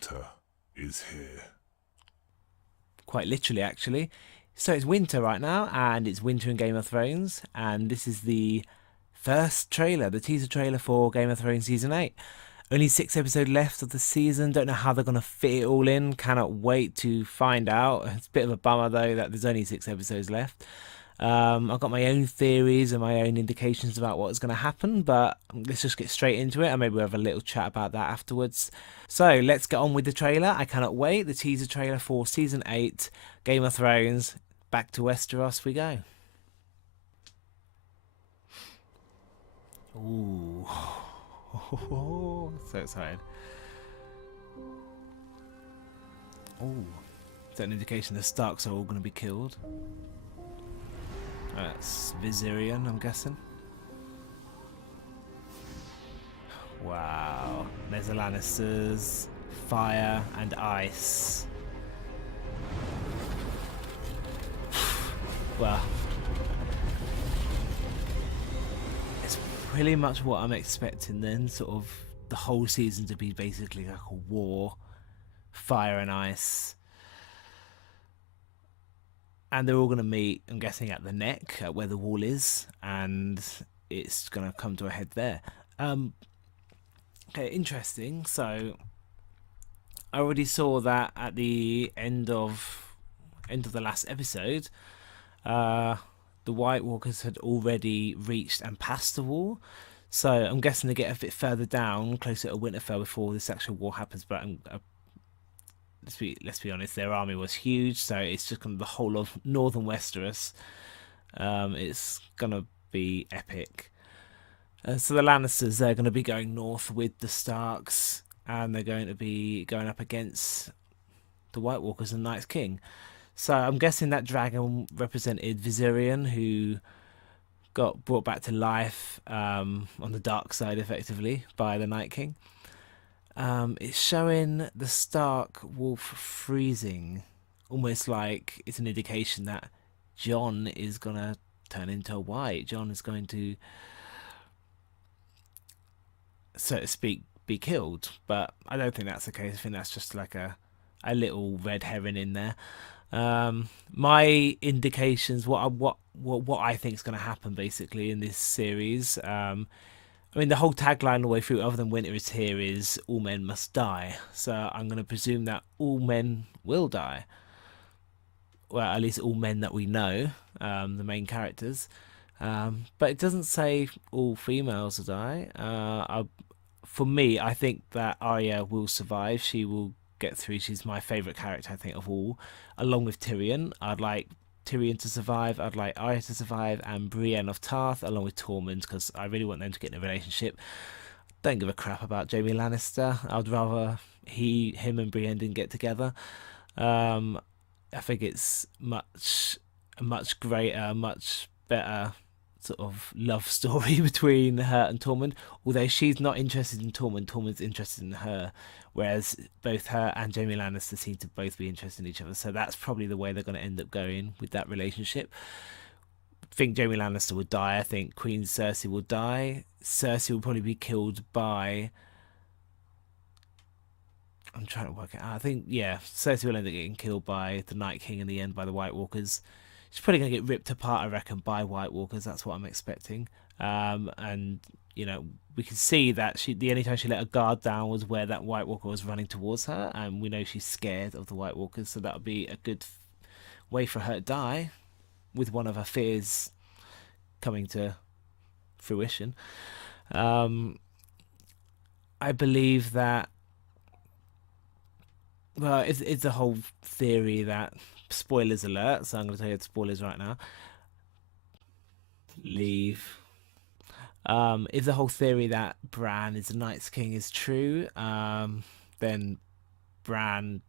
winter is here. Quite literally, actually. So it's winter right now, and it's winter in Game of Thrones, and this is the first trailer, the teaser trailer for Game of Thrones Season 8. Only 6 episodes left of the season. Don't know how they're going to fit it all in. Cannot wait to find out. It's a bit of a bummer, though, that there's only 6 episodes left. I've got my own theories and my own indications about what's going to happen, but let's just get straight into it, and maybe we'll have a little chat about that afterwards. So let's get on with the trailer. I cannot wait. The teaser trailer for Season 8, Game of Thrones. Back to Westeros we go. Ooh. So excited. Ooh. Is that an indication the Starks are all going to be killed? That's Viserion, I'm guessing. Wow. There's the Lannisters. Fire and ice. Well, it's pretty much what I'm expecting then. Sort of the whole season to be basically like a war. Fire and ice. And they're all going to meet, I'm guessing, at the neck, at where the wall is, and it's going to come to a head there. Okay, interesting. So I already saw that at the end of the last episode, the White Walkers had already reached and passed the wall. So I'm guessing they get a bit further down, closer to Winterfell, before this actual war happens. But let's be honest, their army was huge, so it's just kind of the whole of northern Westeros. It's gonna be epic. So the Lannisters, they're going to be going north with the Starks, and they're going to be going up against the White Walkers and Night's King. So I'm guessing that dragon represented Viserion, who got brought back to life on the dark side, effectively, by the Night King. It's showing the Stark wolf freezing, almost like it's an indication that Jon is going to turn into a white. Jon is going to, so to speak, be killed. But I don't think that's the case. I think that's just like a little red herring in there. My indications, what I think is going to happen basically in this series. I mean, the whole tagline all the way through, other than winter is here, is all men must die. So I'm going to presume that all men will die. Well, at least all men that we know, the main characters. But it doesn't say all females will die. For me, I think that Arya will survive. She will get through. She's my favourite character, I think, of all. Along with Tyrion. I'd like Tyrion to survive, I'd like Arya to survive, and Brienne of Tarth along with Tormund, because I really want them to get in a relationship. Don't give a crap about Jaime Lannister. I'd rather him and Brienne didn't get together. I think it's a much greater, much better sort of love story between her and Tormund. Although she's not interested in Tormund, Tormund's interested in her. Whereas both her and Jaime Lannister seem to both be interested in each other. So that's probably the way they're going to end up going with that relationship. I think Jaime Lannister will die. I think Queen Cersei will die. Cersei will probably be killed by... I'm trying to work it out. I think, yeah, Cersei will end up getting killed by the Night King in the end, by the White Walkers. She's probably going to get ripped apart, I reckon, by White Walkers. That's what I'm expecting. And... you know, we can see that the only time she let her guard down was where that White Walker was running towards her, and we know she's scared of the White Walkers, so that would be a good way for her to die, with one of her fears coming to fruition. I believe that, well, it's a whole theory that, spoilers alert, so I'm going to tell you the spoilers right now. Leave. If the whole theory that Bran is the Night's King is true, then Bran,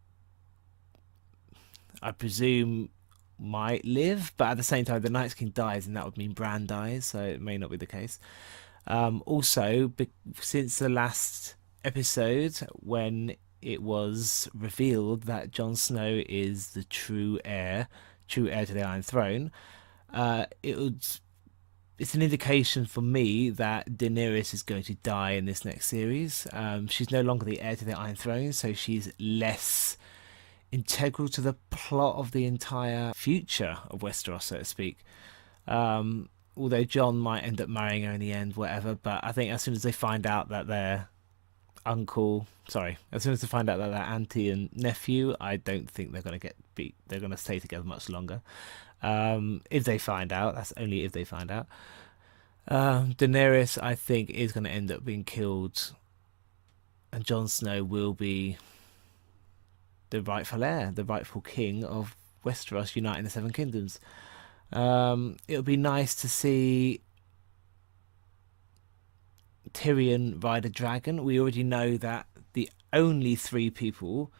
I presume, might live, but at the same time, the Night's King dies, and that would mean Bran dies, so it may not be the case. Also, since the last episode, when it was revealed that Jon Snow is the true heir to the Iron Throne, it would it's an indication for me that Daenerys is going to die in this next series. She's no longer the heir to the Iron Throne, so she's less integral to the plot of the entire future of Westeros, so to speak. Although Jon might end up marrying her in the end, whatever. But I think as soon as they find out that their as soon as they find out that their auntie and nephew, I don't think they're going to get beat. They're going to stay together much longer. If they find out, that's only if they find out. Daenerys, I think, is going to end up being killed, and Jon Snow will be the rightful heir, the rightful king of Westeros, uniting the Seven Kingdoms. It'll be nice to see Tyrion ride a dragon. We already know that the only three people,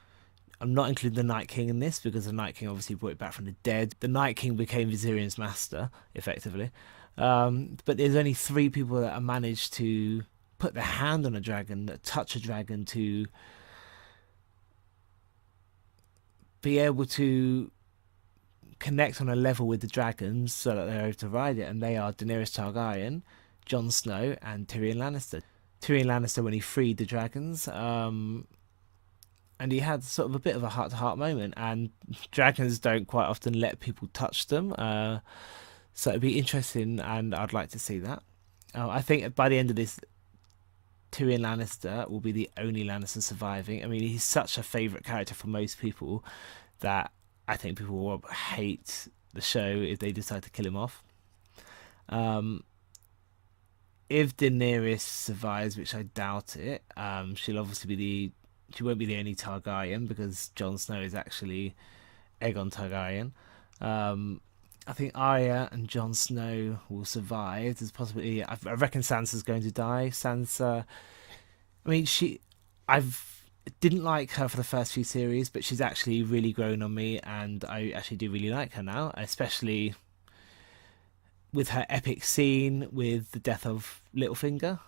I'm not including the Night King in this because the Night King obviously brought it back from the dead. The Night King became Viserion's master, effectively. But there's only three people that have managed to put their hand on a dragon, that touch a dragon, to be able to connect on a level with the dragons so that they're able to ride it, and they are Daenerys Targaryen, Jon Snow, and Tyrion Lannister. Tyrion Lannister, when he freed the dragons, and he had sort of a bit of a heart-to-heart moment, and dragons don't quite often let people touch them, so it'd be interesting, and I'd like to see that. I think by the end of this, Tyrion Lannister will be the only Lannister surviving. I mean, he's such a favourite character for most people that I think people will hate the show if they decide to kill him off. If Daenerys survives, which I doubt it, she won't be the only Targaryen because Jon Snow is actually Aegon Targaryen. I think Arya and Jon Snow will survive. There's possibly, I reckon Sansa's going to die. Sansa, I mean, I've didn't like her for the first few series, but she's actually really grown on me, and I actually do really like her now, especially with her epic scene with the death of Littlefinger.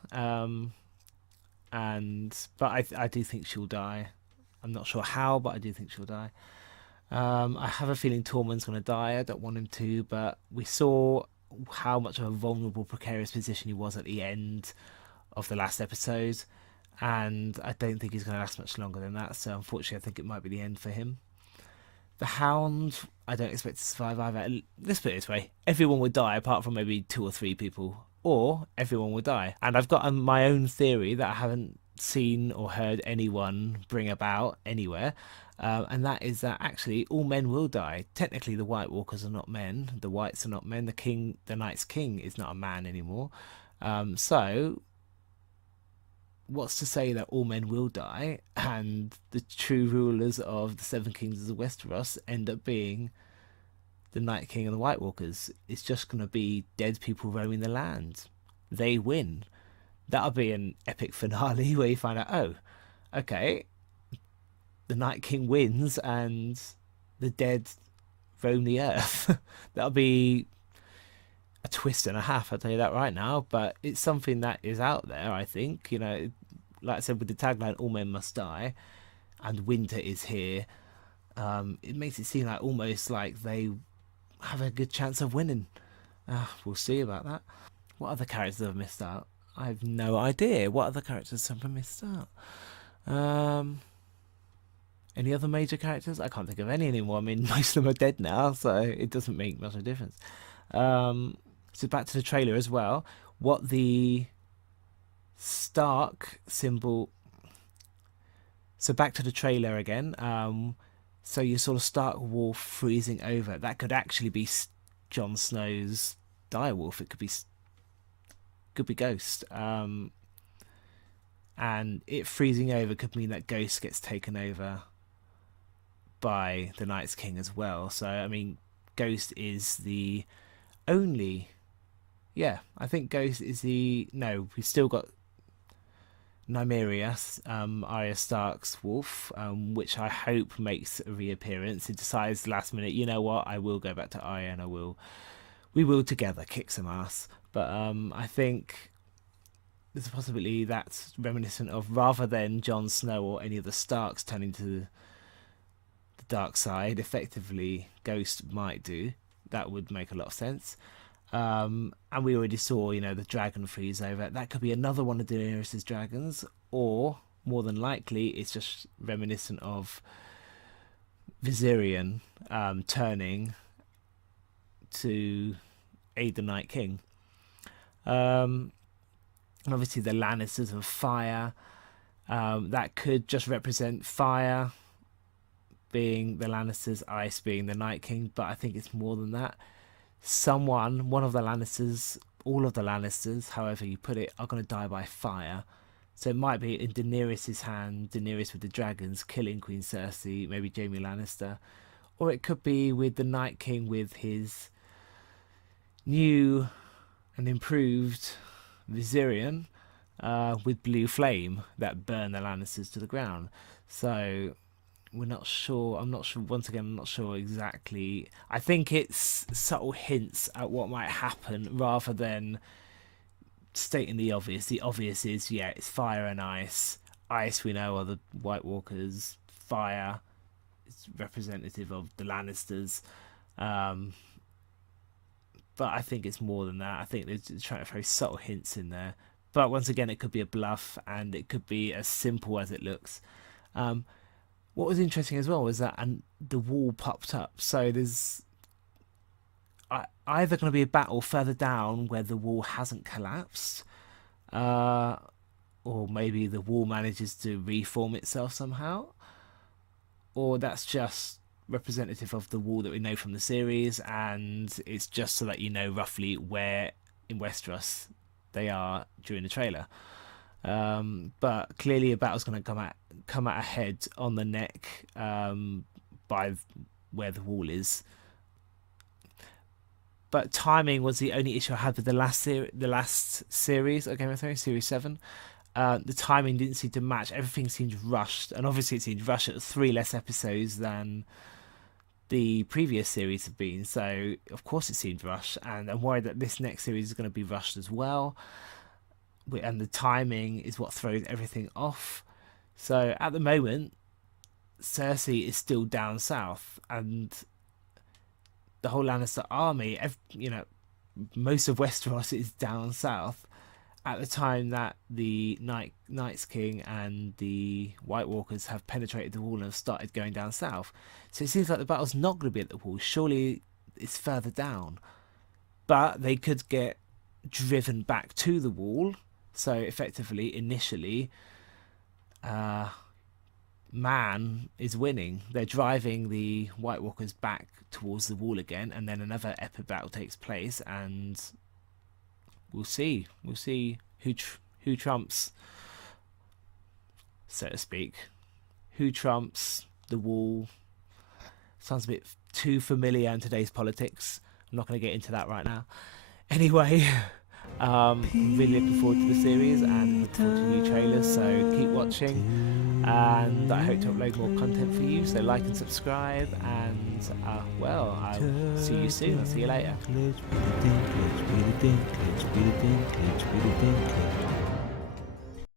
But I do think she'll die. I'm not sure how, but I do think she'll die. I have a feeling Tormund's going to die. I don't want him to, but we saw how much of a vulnerable, precarious position he was at the end of the last episode, and I don't think he's going to last much longer than that, so unfortunately I think it might be the end for him. The Hound, I don't expect to survive either. Let's put it this way, everyone would die apart from maybe 2 or 3 people, or everyone would die. And I've got my own theory that I haven't seen or heard anyone bring about anywhere, and that is that actually all men will die. Technically the White Walkers are not men, the Whites are not men, the Night's King is not a man anymore. So what's to say that all men will die and the true rulers of the Seven Kingdoms of Westeros end up being the Night King and the White Walkers? It's just going to be dead people roaming the land. They win. That'll be an epic finale where you find out, oh, okay, the Night King wins and the dead roam the earth. That'll be a twist and a half, I'll tell you that right now, but it's something that is out there, I think. You know, like I said, with the tagline, all men must die, and winter is here, it makes it seem like almost like they have a good chance of winning. We'll see about that. What other characters have missed out? I have no idea. What other characters have missed out? Any other major characters? I can't think of any anymore. I mean, most of them are dead now, so it doesn't make much of a difference. So back to the trailer as well. What the Stark symbol. So back to the trailer again. So you saw the Stark wolf freezing over. That could actually be Jon Snow's direwolf. It could be Ghost. And it freezing over could mean that Ghost gets taken over by the Night's King as well. So I mean, Ghost is the only. Yeah, I think Ghost is the. No, we've still got Nymeria, Arya Stark's wolf, which I hope makes a reappearance. It decides last minute, you know what, I will go back to Arya and we will together kick some ass. But I think there's a possibility that's reminiscent of, rather than Jon Snow or any of the Starks turning to the dark side, effectively Ghost might do. That would make a lot of sense. And we already saw, the dragon freeze over. That could be another one of Daenerys' dragons, or more than likely, it's just reminiscent of Viserion turning to aid the Night King. And obviously, the Lannisters of fire. That could just represent fire being the Lannisters, ice being the Night King, but I think it's more than that. One of the Lannisters, all of the Lannisters, however you put it, are going to die by fire. So it might be in Daenerys' hand, Daenerys with the dragons killing Queen Cersei, maybe Jaime Lannister, or it could be with the Night King with his new and improved Viserion with blue flame that burn the Lannisters to the ground. So we're not sure. I'm not sure. Once again, I'm not sure exactly. I think it's subtle hints at what might happen rather than stating the obvious. The obvious is, it's fire and ice. Ice, we know, are the White Walkers. Fire is representative of the Lannisters. But I think it's more than that. I think they're trying to throw subtle hints in there. But once again, it could be a bluff, and it could be as simple as it looks. What was interesting as well was that the wall popped up. So there's either going to be a battle further down where the wall hasn't collapsed, or maybe the wall manages to reform itself somehow, or that's just representative of the wall that we know from the series, and it's just so that you know roughly where in Westeros they are during the trailer. But clearly a battle's going to come out ahead on the neck by where the wall is. But timing was the only issue I had with the last series of Game of Thrones, Series 7. The timing didn't seem to match. Everything seemed rushed, and obviously it seemed rushed at 3 less episodes than the previous series have been. So of course it seemed rushed, and I'm worried that this next series is going to be rushed as well. And the timing is what throws everything off. So at the moment, Cersei is still down south, and the whole Lannister army, most of Westeros is down south at the time that the Night's King and the White Walkers have penetrated the wall and have started going down south. So it seems like the battle's not going to be at the wall. Surely it's further down. But they could get driven back to the wall. So effectively, initially, Man is winning. They're driving the White Walkers back towards the wall again, and then another epic battle takes place, and we'll see. We'll see who trumps, so to speak. Who trumps the wall? Sounds a bit too familiar in today's politics. I'm not going to get into that right now. Anyway, really looking forward to the series and looking forward to new trailers, so keep watching, and I hope to upload more content for you, so like and subscribe, and I'll see you soon. I'll see you later.